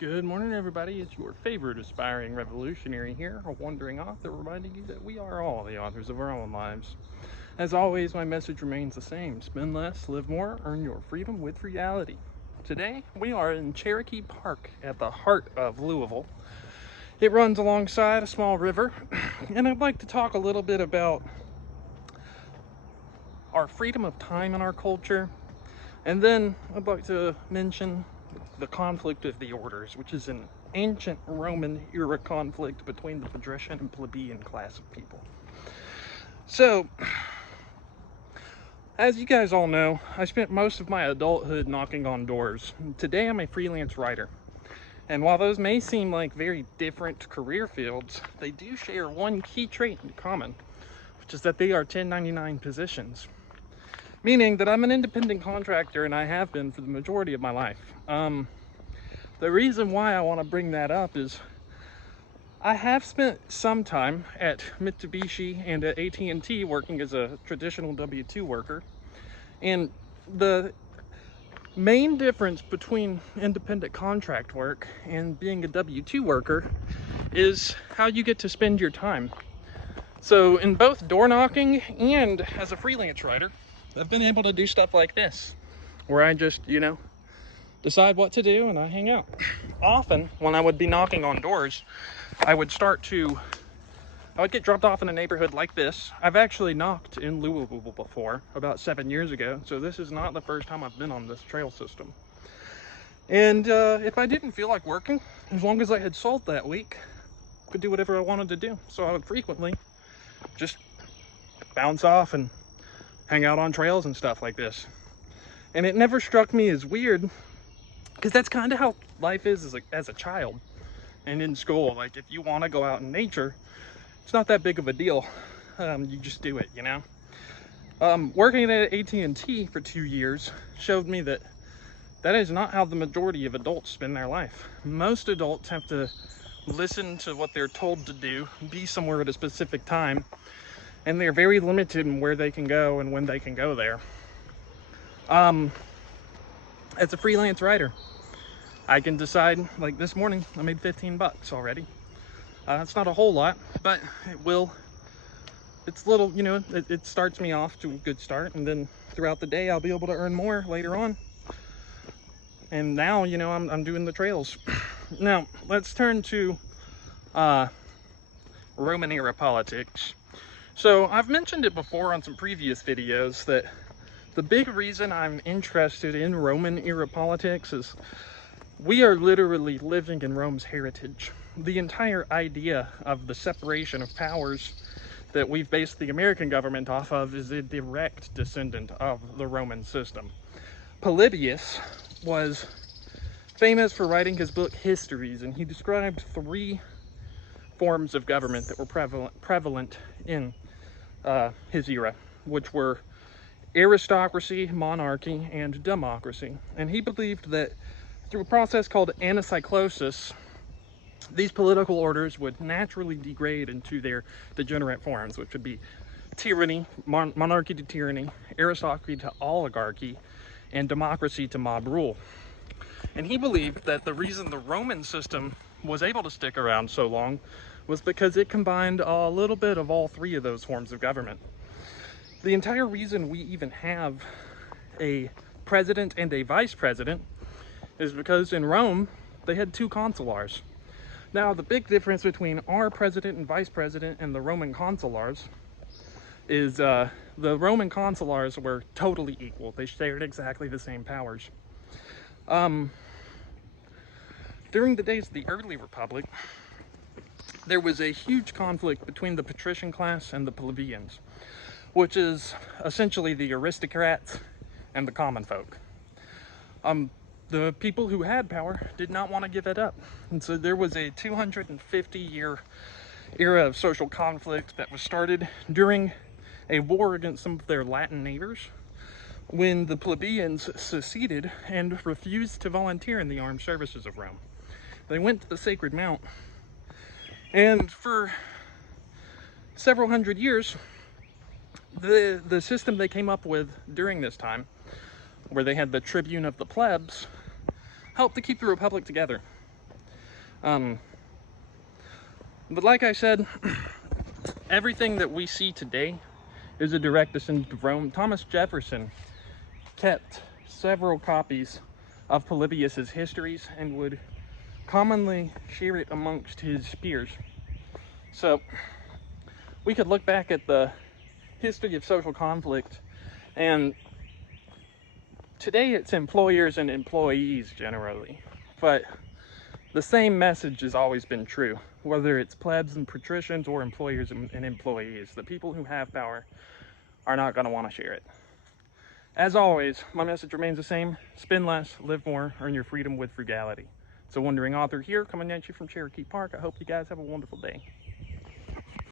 Good morning, everybody. It's your favorite aspiring revolutionary here, a wandering author, reminding you that we are all the authors of our own lives. As always, my message remains the same: spend less, live more, earn your freedom with reality. Today, we are in Cherokee Park at the heart of Louisville. It runs alongside a small river, and I'd like to talk a little bit about our freedom of time in our culture, and then I'd like to mention the conflict of the orders, which is an ancient Roman era conflict between the patrician and plebeian class of people. So, as you guys all know, I spent most of my adulthood knocking on doors. Today I'm a freelance writer. And while those may seem like very different career fields, they do share one key trait in common, which is that they are 1099 positions. Meaning that I'm an independent contractor, and I have been for the majority of my life. The reason why I want to bring that up is I have spent some time at Mitsubishi and at AT&T working as a traditional W-2 worker. And the main difference between independent contract work and being a W-2 worker is how you get to spend your time. So in both door knocking and as a freelance writer, I've been able to do stuff like this, where I just, decide what to do and I hang out. Often, when I would be knocking on doors, I would get dropped off in a neighborhood like this. I've actually knocked in Louisville before, about 7 years ago, so this is not the first time I've been on this trail system. And if I didn't feel like working, as long as I had sold that week, I could do whatever I wanted to do. So I would frequently just bounce off and hang out on trails and stuff like this. And it never struck me as weird, because that's kind of how life is as a child and in school. Like, if you want to go out in nature, it's not that big of a deal. You just do it, Working at AT&T for 2 years showed me that that is not how the majority of adults spend their life. Most adults have to listen to what they're told to do, be somewhere at a specific time, and they're very limited in where they can go and when they can go there. As a freelance writer, I can decide, like this morning, I made 15 bucks already. It's not a whole lot, but it's little, it starts me off to a good start, and then throughout the day, I'll be able to earn more later on. And now, I'm doing the trails. Now, let's turn to Roman era politics. So I've mentioned it before on some previous videos that the big reason I'm interested in Roman era politics is we are literally living in Rome's heritage. The entire idea of the separation of powers that we've based the American government off of is a direct descendant of the Roman system. Polybius was famous for writing his book Histories, and he described 3 forms of government that were prevalent in his era, which were aristocracy, monarchy, and democracy. And he believed that through a process called anacyclosis, these political orders would naturally degrade into their degenerate forms, which would be tyranny, monarchy to tyranny, aristocracy to oligarchy, and democracy to mob rule. And he believed that the reason the Roman system was able to stick around so long was because it combined a little bit of all 3 of those forms of government. The entire reason we even have a president and a vice president is because in Rome, they had 2 consulars. Now, the big difference between our president and vice president and the Roman consulars is the Roman consulars were totally equal. They shared exactly the same powers. During the days of the early Republic, there was a huge conflict between the patrician class and the plebeians, which is essentially the aristocrats and the common folk. The people who had power did not want to give it up. And so there was a 250-year era of social conflict that was started during a war against some of their Latin neighbors, when the plebeians seceded and refused to volunteer in the armed services of Rome. They went to the Sacred Mount, and for several hundred years, the system they came up with during this time, where they had the tribune of the plebs, helped to keep the Republic together. But like I said, everything that we see today is a direct descendant of Rome. Thomas Jefferson kept several copies of Polybius's histories and would commonly share it amongst his peers. So we could look back at the history of social conflict, and today it's employers and employees generally, but the same message has always been true, whether it's plebs and patricians or employers and employees. The people who have power are not going to want to share it. As always, my message remains the same: spend less, live more, earn your freedom with frugality. It's a Wandering Author here, coming at you from Cherokee Park. I hope you guys have a wonderful day.